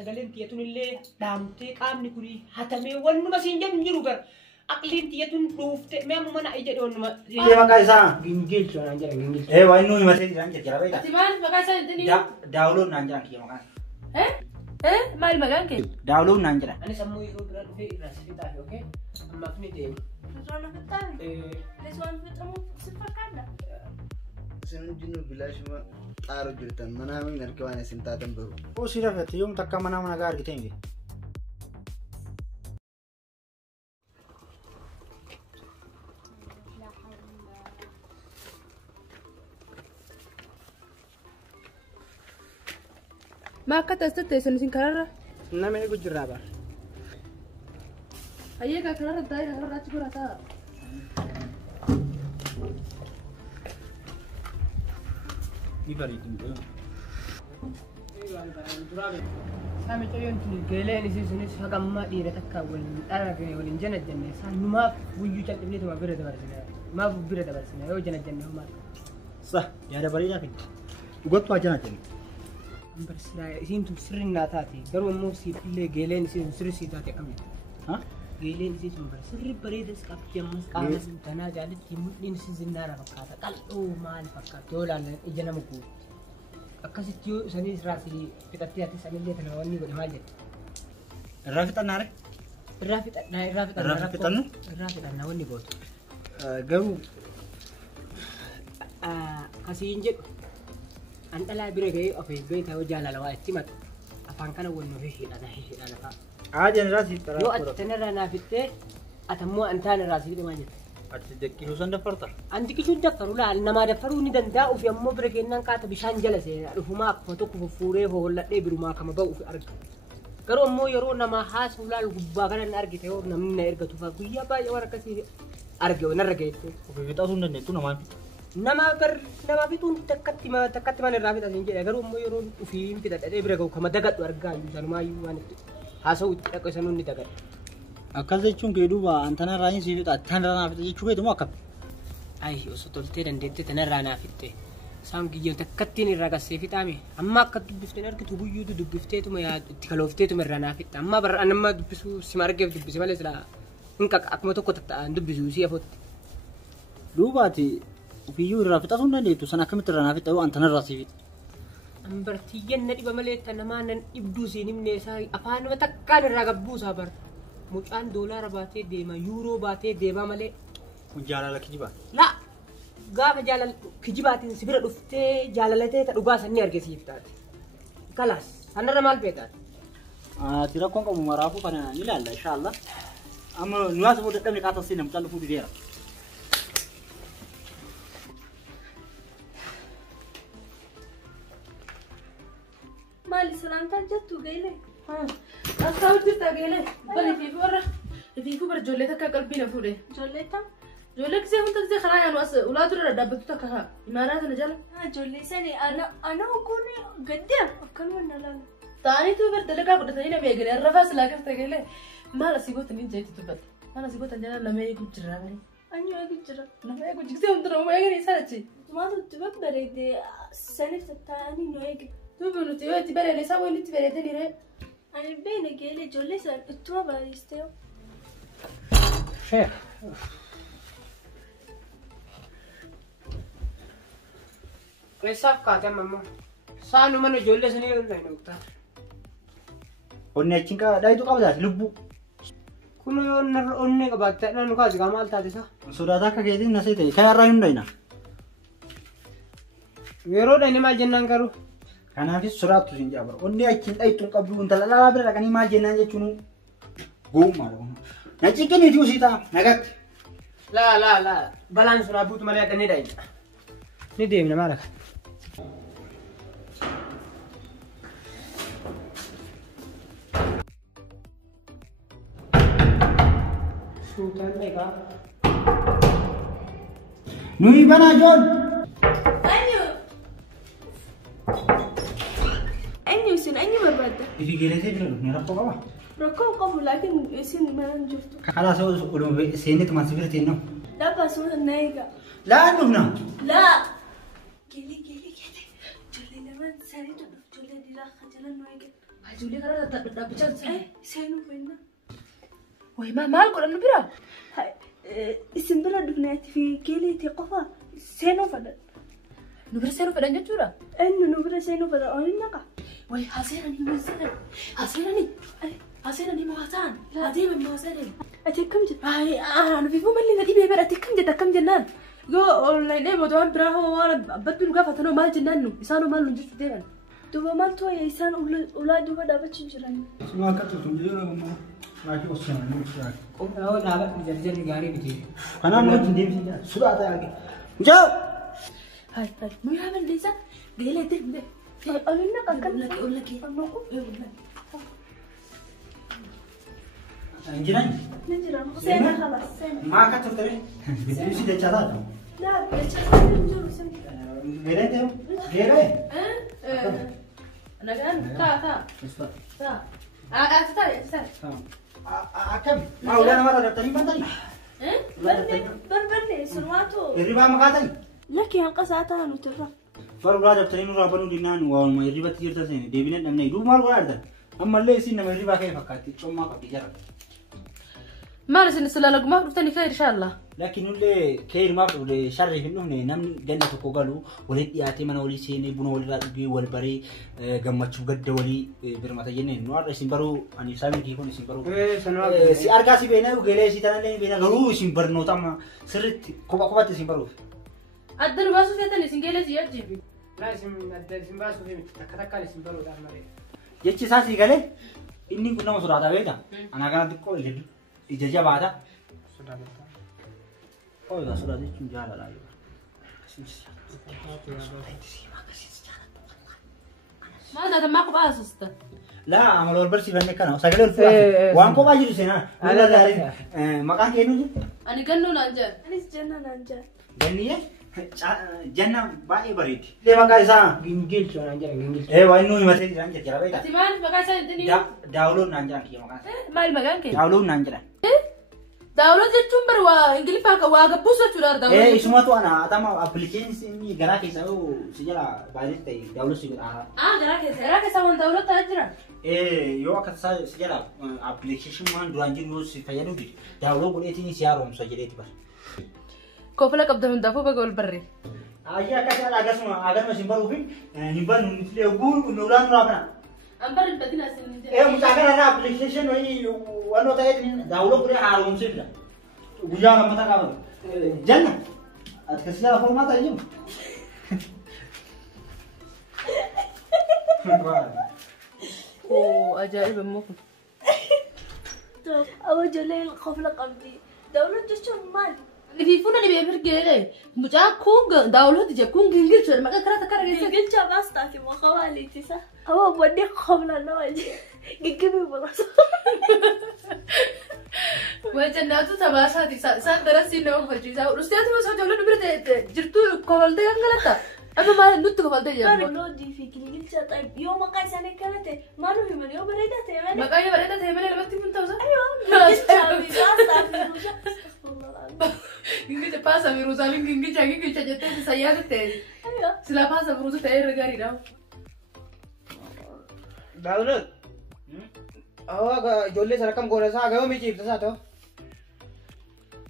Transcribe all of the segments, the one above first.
سجلين تياتون اللي دامتي قام نقولي حتى وانو ما سينجم نجروبر أقلين تياتون دوفت ما منا إيجاد وانو ما إيه ما كايسان جنجيل شو نانجر جنجيل إيه وانو يمثل رانجر كلا بيتا أتمان مكان الدنيا داولو نانجر كيا مكان إيه ما المكان كي داولو نانجر أنا سموه يروبر في راسي تاعي أوكي أما فيني تيم لسوان فتان لسوان فتان سفر كذا سنجنو بلاش ما أعرف جدا منا من نركبان سنتاتن برو أو سيرفت يوم تكا منا قار كتينجي ما كتستت سنسين كرارة نعم أنا كنت جرابا أيها كرارة دايرة كرارة تقول هذا يبريد سامي تيون تلقيلين يسيسونيس هقام ما ديرة تكا والأنا ولين جنة جنة سامي ما ويجو جنة ابنته ما بيرة دبرسنا ما بيرة دبرسنا يو جنة جنة هما صح يا بريد أكيد وقت واجنا جن برسنا يسين تبصر الناتاتي قالوا موسي اللي قيلين يسيسون سر سيداتي أمي ها قيلين يسيسون برسر بريد سكاب جمس قامس تنا جالت يمين يسيسون نارا فكاتا قال أو مال فكاتا دولا إجنا مقول أكاسيتيو سنيس راسي كتاتي هاتي سنين ليه تناواني قد مال جد الرافت النار الرافت أنا واني قوت جو كاسين جد أنت لا بريء أفي بيت هو جال لو أتيمت أفان كانوا ونو هي أنا فا عادي أنا راسي ترى لو أتنرى نافته أتمو أنتان راسي ده ما جد أتذكر حسن دفرت عندك شو دفروا لا إنما دفروا ندندا وفي أمو بريك إنن كات بيشان جلسة رفما فتوك فوري هو لا تبرو ما كم بقوا في أرض كرو أمو يرو نما حاس ولا الجبارة نرجع تهور نمنا نرجع تفا كويا باي ورا كسي أرجع ونرجع وفي بيت أصلا نتو نمان nama bitun takatti mana rafi tasin jedha garuu ammoo yeroo ufiin fidadhee bira gahu kama dagadhu argaa sanumaayyu waan itti haasa'u itti dhaqe sanuu inni dagadha. akkas jechuun kee duuba antana raayin siif fixaa tanarraa naaf fixe jechuu keetu moo akkam? Ayi osoo toltee dandeettee tanarraa naaf fitte isaan giyyoon takkattiin irraa gassee fixaame amma akka dubbifteen argitu guyyuutu dubbifteetuma itti kaloofteetuma irraa naaf fitta amma bara nama dubbisuu sima argeef dubbise malee silaa hin akkuma tokko tatta'an dubbisuu si afotti. duubaati ufiyyuu irraa fixatuu hin dandeettu sana akkamitti irraa naaf fixa yoo antanarraa siif fixe. Ambartiyyan na dhiba malee namaa nan dhibduu siin himne isaa afaanuma takkaan irraa gabbuusaa bar mucaan doolaara baatee deema yuuroo baatee deemaa malee. kun jaalala kijibaa. La gaafa jaalala kijibaatiin si bira dhuftee jaalalatee ta dhugaa sanni argisiif taate kalaas sanarra maal beektaati. ati rakkoon qabu maraafuu kana ni ilaalla inshaallah amma nuyaasa booda dhabne kaata seenaa mucaan dhufuu dideera. مالي سلامتك جت وجايلة أصلا جت جايلة بلي في برا في كبر جولتك قلبي نفوره جولتك جولك زي هم تزي خلايا نواس ولاد رد دبتك ها إمارات نجلا جولي سني أنا أكوني قدام أكلم لا تاني تو برد لك أقول تاني نبي أجري الرفاس لا كفت جايلة ما لا سيقول تنين جيت تبت ما لا سيقول تنجلا لما يكون جرامي أني أقول جرا لما يكون جكسي هم ترى ما يجري سالتي ما تبت بريد سنة تاني نويك تو بنو تيو تبري لسا وين تبري تاني رأي أنا بين جيلي جولي سن التوا باريستيو شيخ Resaaf kaatee mammoo saanu mana ijoollee sanii irraa hin dhugtaa. onni achiin dhaayitu qabdaati lubbuu. Kun yoo narra onnee qabaattee dhaan kaasi kaa maal taate isaa? sodaata akka keetiin nasii ta'e kanarraa hin dhayina. Yeroo dhayne maal jennaan garuu? kanaafis sodaattu siin jaabar onni achiin dhayitu hin qabdu intala dhalaa bira dhaqanii maal jennaan jechuun goommaadha kun. na ciqqiniitii usii ta'a nagatti. laa balaan sunaa buutu malee dhannee dhayina. Ni deemna maal akka? Sultan Mega. Nui bana John. أني وسين أني مربادة Ifi geelesee jira dhufne rakkoo qaba. ركوب قبل لكن وسين ما نجفتو Karaa sa'u seenetu maal sibira ta'e noo. لا بس هو النايقة Laan dhufna. لا جيلي جولي لما سريت جولي دي راح خجلان نايقة Ijoollee karaa dhaabbachaa jirti. Seenuu fenna. Wayi maal godhan nu bira? Isin bira dhufneetii fi geeleetii qofa seenuu fedhan. Nu bira seenuu fedhan jechuudha? Eenyu nu bira seenuu fedhan oolin naqa. Wayi haseenanii moo haasaan? Adeeman moo haasaan? Ati akkam jirta? Nuuf immoo malli na dhibee bara ati akkam jennaan? Yoo online mootu waan biraa hoo waan abbatti nu gaafatanoo maal jennaan nu isaanoo maal nu jechuun deeman. Duuba maaltu wayya isaan ulaa duuba dhaabachuu jiran. Suma akka tutuun jiru ammoo raakii osoo Qophaa dhaabbatu jarjarri gaarii biti. kanaaf nuti deemsi jira suraa ta'aa Jao! Hai nu yaa balleessa geelee deemne. Oolin naqa akkam. Ollakee. Jiran? Ni jira. Seena halas seena. Maa akka turtare? Bidirisi dachaa taata. Daa jecha jiru sin. Geeree deemu? Geeree? Nagaan taa. Ati taa'e. Akkami? Maa ulaa namarraa dabtanii bantanii? Barbanne sunwaatu. Hirribaa makaatanii? Lakki hanqasaa ta'a nuti irra. Farulaa dabtanii nurraa banuu dinnaan waanuma hirribatti jirta seene deebinee dhabnee duuba maal godhaa argan? Ammallee isin nama hirribaa ka'e fakkaatti commaa qabdi jara. Maal isin silalagumaaf dhuftanii ka'e inshallah. Lakki nullee ka'e hirmaaf dhufne sharriif hin dhufne namni ganna tokko galu walitti dhiyaatee mana walii seenee buna walirraa dhugee wal baree gammachuu gadda walii birmata jennee nu har'a isin baruu ani ibsaa milkii kun isin baruu. Si argaa si beena geelee si tanallee beena garuu isin barnoota amma sirriitti kophaatti isin baruuf. Adda nu baasuu feetan isin geelee si yaajjibi. Laa isin baasuu fi takka takkaan isin baruudhaan malee. Jechi isaa sii galee inni kun nama sodaata beekta. Anaa kana xiqqoo ija jabaata. Sodaata. Egaa sodaata jechuun jaaladha. Maal taata maa kophaa asista? Laa amala wal barsiifannee kana sagalee ol fuudhaa waan kophaa jiru seenaa. Maqaan keenyu jiru? Ani gannuu naan jaa. Anis janna naan jaa. Ganniyee janna baay'ee bareedi. Maqaan isaa Gingilchoo naan jedhan gingilchoo. waan inni himatee jiran jira beekta. Ati maal maqaa isaa hin dhiniin? Daawuloon naan jedhan kiyya maqaan isaa. Maal maqaan kee? Daawuloon naan jedhan. Daawuloo jechuun bari waa Ingiliffaa kan waa gabbuusu jechuudha daawuloo. Isumatu ana atama appilikeeshinii garaa keessaa yoo si jala baay'ee ta'e daawuloo si godhaa. Garaa keessa waan daawuloo ta'aa jira. Yoo akka si jala appilikeeshinii waan duraan jiru yoo si fayyadu daawuloo godheetiin si haaromsa jedheeti bara. Koofila qabda hundaafuu baga ol barree. Ayyaa akkasuma agarma isin baruufi hin bannu nuti eeguu nuulaan nuraa kana. Ambarri badina asin jira. Mucaa kanarraa appilikeeshin wannoo ta'eetiin daawuloo godhee haaromsee jira. Guyyaa lammata qaban. Janna ati kasi jala formaata jiru. Ajaa'iba immoo kun. Awwa ijoollee qofla qabdi. Daawuloo jechuun maali? Riifuu na dhibee mirgeelee mucaa kun daawulooti jee kun gingilchoodha maqaa karaa takka dhageessa. Gingilchaa baastaati moo qabaaliitisa? Awwa wadde qofla nama jee. Giggibii baraasa. Wajannaatu tabaasaati isaan darasii nama fachiisaa. Dhusteetu osoo ijoollee bira jirtu kofaltee kan galata. Amma maal nutti kofaltee jedhamu. Daawuloodii fi gingilchaa ta'e yoo maqaa isaanii akkana ta'e maaluu himan yoo bareedaa ta'e malee. Maqaa yoo bareedaa ta'e malee namatti kun ta'uusa. Gingilchaa fi baastaati. Gingilcha paasa Yerusaalem gingilcha jettee sayyaada ta'e. Sila paasa Yeruusa ta'e irra gaariidha. Daawuloo. Ijoollee sana kam goona isaa gahoo miiciifta isaa ta'u.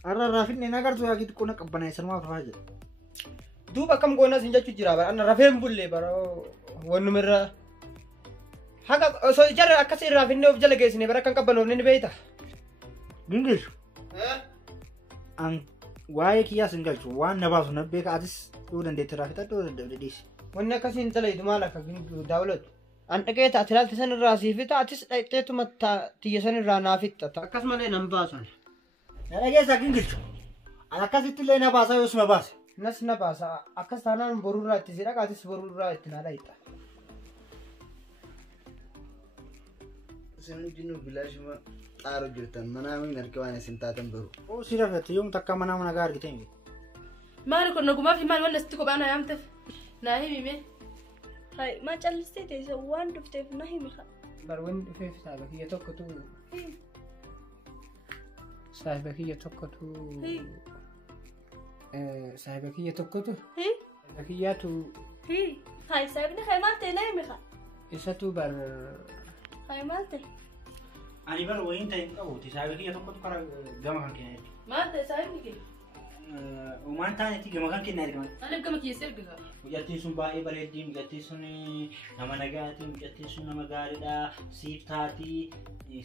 Har'a finne nagartuu yaa xiqqoo na qabbanaa sanumaa fa'aa jedha. Duuba akkam goonas hin jechuu jira bara anna rafeen bullee bara wannuma irra. Haga osoo jara akkasii irraa finne of jala geessine bara kan qabbanoofne ni beeyta. Gingilchu. Waa'ee kiyyaas hin galchu waan na baasu na beeka atis yoo dandeette irraa fixadhu yoo dadhabde dhiisi. Wanni akkasii hin talaytu maal akka daawulatu. An dhaqee ati ilaalti san irraa sii fixa atis dhaqxeetuma tiyya san irraa naa fixxa. Akkasumallee nan baasan. Na dhageessaa gingilchu. An akkasitti illee na baasaa yoos na baase. Nas na baasa akkas taanaan boruurraa itti si dhaqa atis boruurraa itti naa dhaqxa. Isin hundinuu bilaashuma xaaroo jirtan manaa min harka waan isin taatan baru. Oo si rafette yoom takka manaa mana gaa argite hin Maali kun nagumaa fi maal wanna sitti kophaa na yaamteef naa himime. Hai maa callistee teessee waan dhufteef na himi haa. Bar wanni dhufeef saayiba kiyya tokkotu. Saayiba kiyya tokkotu. Saayiba kiyya tokkotu. Saayiba kiyyaatu. Hai saayibni hai maal ta'e na himi haa. Isatu bar هاي مالتي أنا بقى وين تاني أو تساوي كي يتوقع تقرأ جمع كان كده مالتي سايبني كده وما أنت أنا تيجي جمع كان كده أنا بقى كيسير كده وجاتي سون باي بريدي وجاتي سون نما نجاتي وجاتي سون نما غاردا سيفتاتي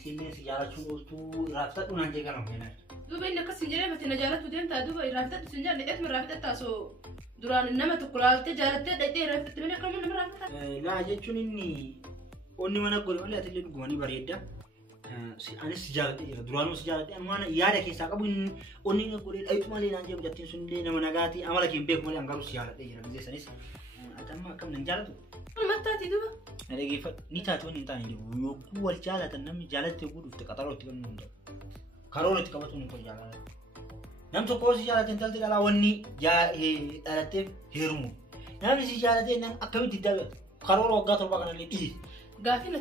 سيلين سيارة شو تو رافتا تون عندي كلام هنا دوبا إنك سنجري ما تنجارات ودين تادوبا رافتا سنجار لقيت من رافتا تاسو duraan nama tokko laaltee jaalattee dhaqxee rafetti malee akkamiin nama raafata. Laa jechuun inni onni mana godhe malee ati illee dhugumanii bareedda. Anis jaaladhe jira duraanuu si jaaladhe amma yaada keessaa qabu onni inni godhe dhayitu malee naan jedhu jattiin sun illee nama nagaati amala kee hin beeku malee hangaruu si jaaladhe jira biyya sanis ati amma akkam nan jaalatu. Kun mattaati duuba. Dhageeffadhu ni taatu inni hin taane jiru yookuu wal jaalatan namni jaalattee guutuuf qaxaroo itti kennuu hin ta'u. Karoora itti qabatu hin ta'u jaalala. Nam tokko si jaalateen talti dhalaa wanni dhalatee heerumu. Namni si jaalatee nam akkamitti dabala karoora waggaa torba kanallee dhiisi. Gaafii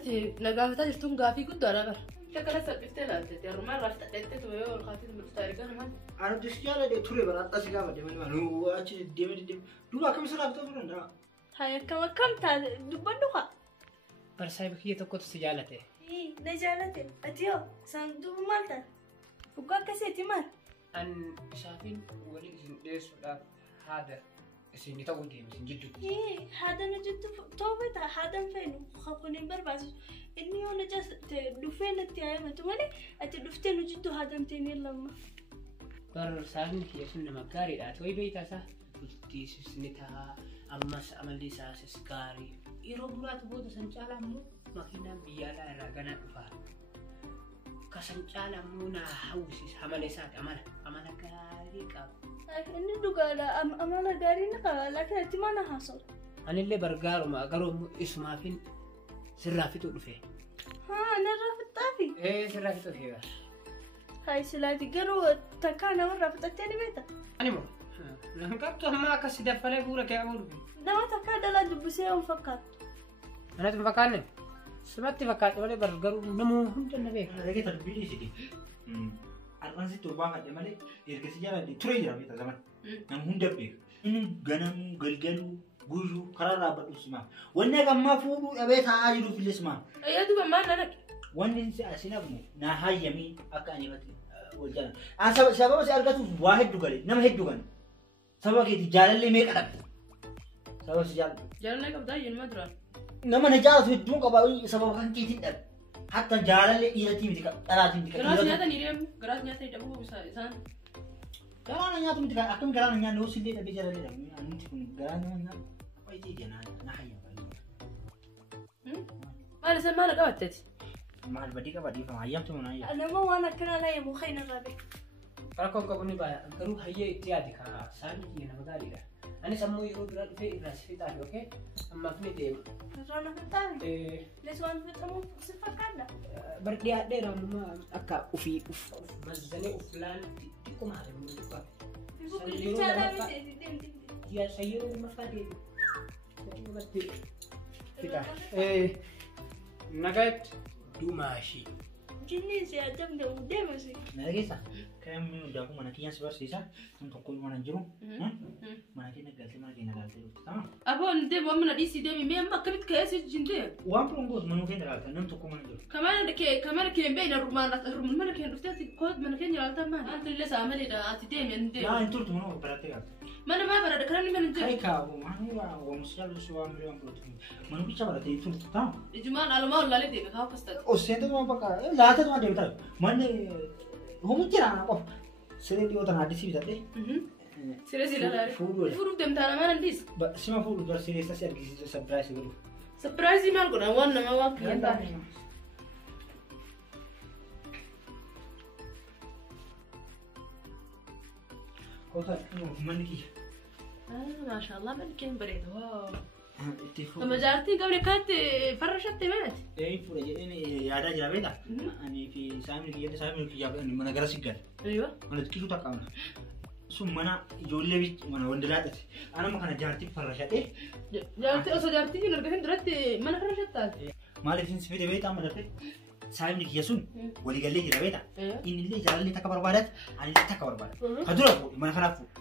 na gaafataa jirtuun gaafii guddaadha bara. Shakkala salphiftee laaltee harmaan raafta dheettee ture yoo olkaatee mul'atu taarikaa namaan. Ani si jaalatee ture bara akka si gaafate malee maal achi deemee duuba akkamitti raaftaa ture danda'a. هاي كم تاد دبندوها Barsaa biyya tokkotu si jaalate. نجالتي أتيو صندوق مالتا وقا كسيتي مال An isaafin wali isin dheessuudhaaf haada isin ta'uu deemu isin jidduu. هذا نجد توبة هذا فين خافوني برباس إني يوم نجس دفين التياي ما تماني أتدفتين نجد هذا متيني لما Barsaafin kiyya sun nama gaariidha. To'ii beektaa isaa bultiisis ni ta'a. Ammas amalli isaas gaarii. Yeroo duraatu booda san caalaa immoo makiinaan biyyaalaa irraa ganaa dhufaa. Kasan caalaa immoo naa hawwisiisa amala isaati amala gaarii qaba. إني دوغالا أمانا غاري نقا لكن أتمنى حصل Anillee bargaaruma garuu isumaafin sirraa fixuu dhufe. ها أنا رافت طافي Sirraa fixuu dhufe. هاي سلاتي قالوا تكانا مرة فتتني بيتا Ani moo namkattu amma akkas daffalee bu'uura kee qabu dhufe. دما تكادا لا دبسي وفكر Anatti hin fakkaanne simatti fakkaate malee garuu namuu hunda na beeka. Dhagee tarbiidii sidi. Arransi turbaa fadhe malee ergasi jaaladhe ture jira beektaa zaman. Nam hunda beeku. Inni ganamuu galgaluu guyyuu karaa dhaabbadhu simaa. Wanni agammaa fuudhuu dhabee taa'aa jiruuf illee simaa. Ayyaa duuba maal na dhaqe? Wanni asin abnu naa hayyamii akka ani irratti wal jaalan. Sababa si argatuuf waa hedduu gale nama hedduu gale. Sababa keetii jaalallee meeqa dhabde? Sababa si jaalladhu. Jaalallee qabdaa yenuma duraan. Nama na jaalatu hedduun qaba sababa kan keetiin dhabe. Hatta jaalallee dhiiratii miti dhalaatii miti. Garaas nyaatanii deemu garaas nyaatanii dhabuu isaan. Garaana nyaatu miti akkam garaana nyaanne hoos illee dhabee jaalallee dhabe. Anti kun garaana nyaatu wayitii jenaa na hayyama. Maal isaan maal qabatteeti? Maal badii qaba dhiifama hayyamtu mana hayyama. أنا ما وأنا كنا لا يمخين الرابع Rakkoon qabu ni baaya garuu hayyee itti yaade kaa saanii kiyya nama gaariidha. Anis ammoo yeroo biraa dhufee irraa si fixaadhe okee ammaaf ni deema. رجعنا في الثاني ليش وأنا في الثاني صفر كذا Bar dhiyaadheera ammaa akka ufii mazzanee uflaan xiqquma haala inni dhufa. Sayyiroo lammaffaa deema. Fixa. Nagaatti duumaashii. جنين سيادم ده ودم سي Nageessa kan hundaafuu mana keenyas barsiisa kan tokko mana jiru mana keenya galtee mana keenya galtee dhufti ta'a. Aboon deemu amma dhiisii deemi mee amma akkamitti ka'ee si jindee? Waan biroon goos mana keenya galtee nam tokko mana jiru. Kamana kee beeyna rumaan mana kee dhuftee koot mana keenya laaltaa maali? Anti illee saamaleedha ati deemi ani deemi. Yaa hin turtu mana barattee galtee. Mana maa barada karaa ni mana Kai jiru. kaabu maani waa musjaalu si waan biroon gooti. Mana bicha barattee turtu ta'a. Ijumaan alumaa olaalee deemi kaa akkasitti. O seente tuma bakka laata tuma deemtaa. Manni homu jira qof. Siree dhiyoo tana addisii bitadhee. Siree si lalaare. Fuudhuuf deemtaa namaan andis. Sima fuudhu dura siree isa si argisiisu sabiraayisii godhu. Sapiraayizii maal godhan waan namaa waan kiyyaan taane. Kota manni kiyya. Maashaallah manni kee bareeda. Itti fuudhu. Sama jaartii gabri kaatti farra shattee meelati. Fuudha jedheen yaadaa jira beekta. Ani fi saamii kiyyaa mana gara siggaadha. Ayyoo. Mana xiqqisuu takka mana. Sun mana ijoollee mana wandalaadhaati. Anama kana jaartii farra shadhee. Jaartii osoo jaartii hin argatin duratti mana farra shattaati. Maaliif isin fide beektaa madarte saamii kiyya sun waliigallee jira beekta. Inni illee jaalallee takka barbaadati ani illee takka barbaada. Ka dura fuudhi mana kanaaf fuudhi.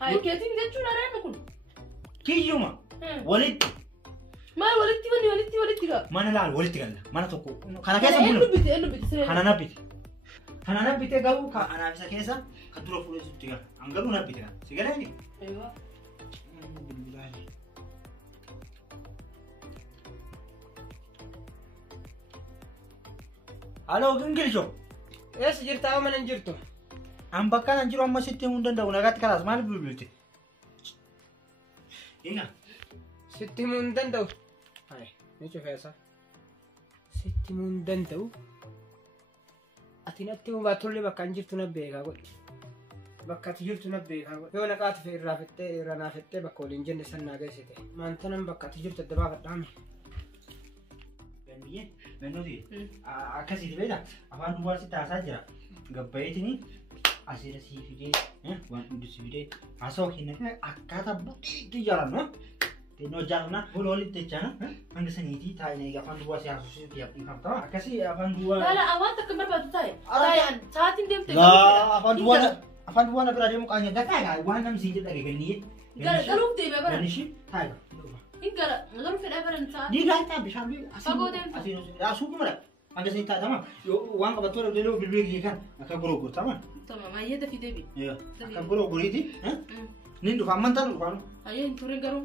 Hayi keetiin jechuun areema kun. Kiyyuma walitti ما ولدتي لا mana laal walitti galla mana tokko kana keessa إنه bulu بيتي kana nabbite gabu ka anaaf isa keessa ka dura fuudhee sitti gala angalu nabbite kan si gala ni أيوة halo gingilcho Eessa jirtaa mana hin jirtu? an bakka nan jiru amma sitti himuu danda'u nagaatti kalaas maal bilbilte ina Sitti himuu hin danda'u. Hai, ni cufeessa. Sitti himuu hin danda'u. Ati natti himuu baatullee bakka hin jirtu na beekaa godhi. Bakka ati jirtu na beekaa godhi. Yoo naqaati fi irraa naafettee bakka waliin jenne san naa geessite. Maantanan bakka ati jirtu adda baafadhaame. Biyye bennuti akkasitti beekta afaan duwwaa sitti haasaa jira gabbayeetini asirra sii fidee waan hundi sii fidee haasawaa kenna akkaataa buxiitti jaalannu xinnoo jaalana bulu walitti jechaana hanga saniitii taa'ina afaan duwwaa si haasofsiisutti yaabbiifam ta'a akkasii afaan duwwaa لا لا أوان تكمل بعد تاي تاي ساعتين ديم لا afaan duwwaa na bira deemu qaanya gataa waan namni siin jedha gaganniyee قالوا بدي ما برا gannishi taayiga إن قالوا في الأبر أنت ni gaata bishaan bi Fagoo deemta. asuu kumara hanga sanii taatama waan qabatoo dhabdee bilbilee kan akka gurgurtama تمام ما يدا في دبي akka gurguriiti nin dhufa ammantaan dhufaanu أيه تورين قالوا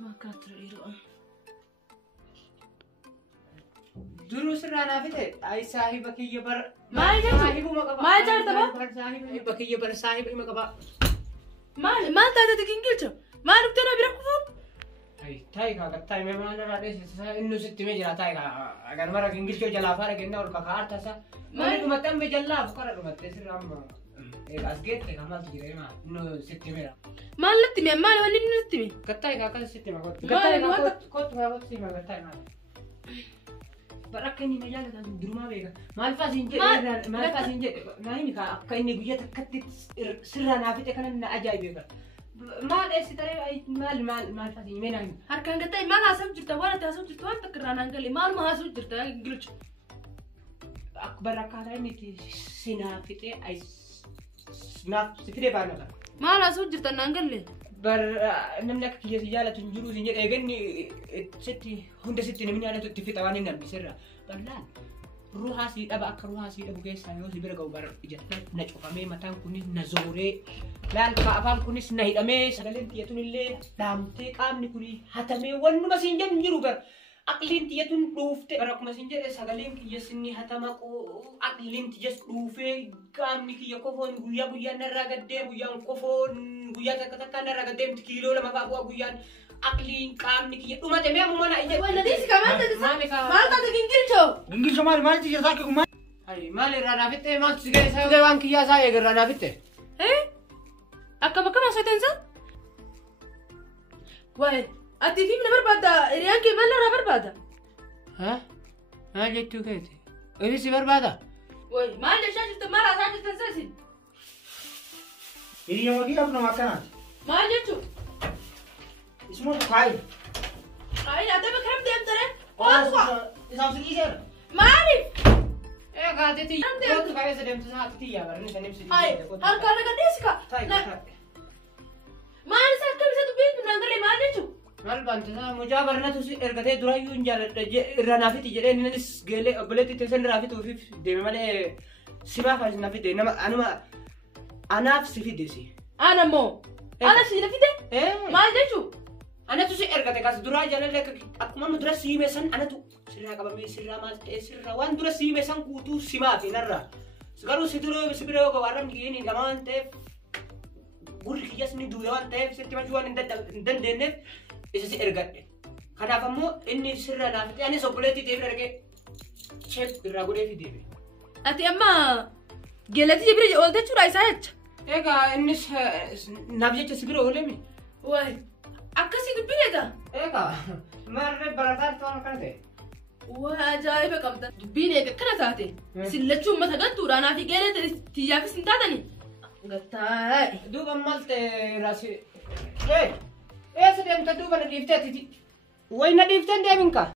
ما كاتر إيرو Duruu sirraa naafite ay saahiba kiyya bar ما يجي saahibuma qaba. ما يجي تبا Saahiba kiyya bar saahiba ima qaba. ما أنت هذا تكينجلش ما نبتنا بيركضون Ay taayiga gattaa mee maana raadheessa inni sitti mee jira taayiga agar mara gingilchoo jalaa faara kennaa ol kakaa tasa. Mani dhumatte amma jallaa bukara dhumatte sirraa amma. As geette kamaltu jira maa inni sitti meera. ما نلتمي ما نولي نلتمي Gattaayiga akkas sitti ma kottu. Maali, wanta- kottu maa kottu sima gattaayiga. Barakka inni na jaalatan durumaa beeka. Maal faasiin jedhe maal faasiin jedhe naani ka akka inni guyyaa takkatti sirraa naafite kana na ajaa'ibeeka. Maal eessitaree maal faasiin mee naani. harkaan gattay maal haasa'u jirta waan ati haasa'u jirta waan takka irraan hangalee maaluma haasa'u jirta ingilicha Akka barakkaataa inni itti sinaa fixee ay naaf si fidee baana qaba. maal haasa'u jirta naan galle Bar namni akka kiyya si jaalatu hin jiru sin jedhe eeganni sitti hunda sitti namni jaalatu itti fixa waan hin namni sirra. Bal'aan ruhaa sii dhaba akka ruhaa sii dhabu keessaa yoo si bira ga'u bar ija na cufamee mataan kunis na zooree laal ka afaan kunis na hidhamee sagaleen xiyyatuun illee dhaamtee qaamni kuni hatamee wannuma siin jedhu hin jiru bar. Aqliin xiyyatuun dhuufte bara akkuma siin jedhe sagaleen kiyya sinni hatama aqliin tiyyas dhuufee qaamni kiyya kofoon guyyaa guyyaan narraa gaddee guyyaan kofoon guyyaa takka narraa gaddeemti kiiloo lama fa'aa bu'aa guyyaan aqliin qaamni kiyya dhumate mee ammuma na ija. wala diisi ka maal taate Maali ka maal taate ingilicha gingilcho maalitti jirta akka kuma Ay maali irraa naafitte maaltu si ga'e waan kiyyaa isaa eegarraa naafitte. akkam akkam haasa'u sa waa'ee ati fi mina barbaadda hiriyaan kee maal irraa barbaada Maal jechuu keeti? Inni si barbaada? waa'ee maal jechaa jirta maal haasa'aa jirtan saasin hiriyaa wakii dhabnama akkanaati maal jechuu isuma kaayi ayi atama karam deemtare ooswa isaaf si dhiiseera maaliif Gaateti kootu kabeessa deemtu haati tiyyaa barni kan ibsi. ayi harkaan naga deesika maal isa akkam isa dubbiin naan galee maal jechuu Maal baante saa mucaa barnatu si ergatee durayyuu hin jaalladha irraa naafiti jedhee innis geelee obboleetti itti san irraa fituufiif deeme malee simaaf as na fide nama anaaf si fide si. ana moo ana si na fide maal jechuu Anatu si ergate kas duraa jaalallee akkuma amma dura siime san anatu sirraa qabamee sirraa maal ta'e sirraa waan dura siime san guutuu simaafi narraa. Garuu si bira yoo gabaarramni kiyya ni gama waan ta'eef gurri kiyyas ni duuya waan ta'eef sitti machuu waan hin dandeenyeef isa si ergadhe. Kanaaf ammoo inni sirraa naaf ta'e anis obboleettii ta'e bira dhaqee cheep irraa godhee fideeme. ati amma geelatti bira oolte jechuudha isaa jecha Egaa innis naaf jecha si bira ooleemi. waa'ee akkasii dubbiin egaa Egaa maarree barataa ta'an kana ta'e. waa ajaa'iba qabda dubbiin eega kana taate sillachuu uummata gattuudhaan fi geelee tiyyaafis hin taatani gattaa'i Duuba maal ta'e raasi. Eessa deemta duuba na dhiiftee ati? Wayi na dhiifteen deemin kaa?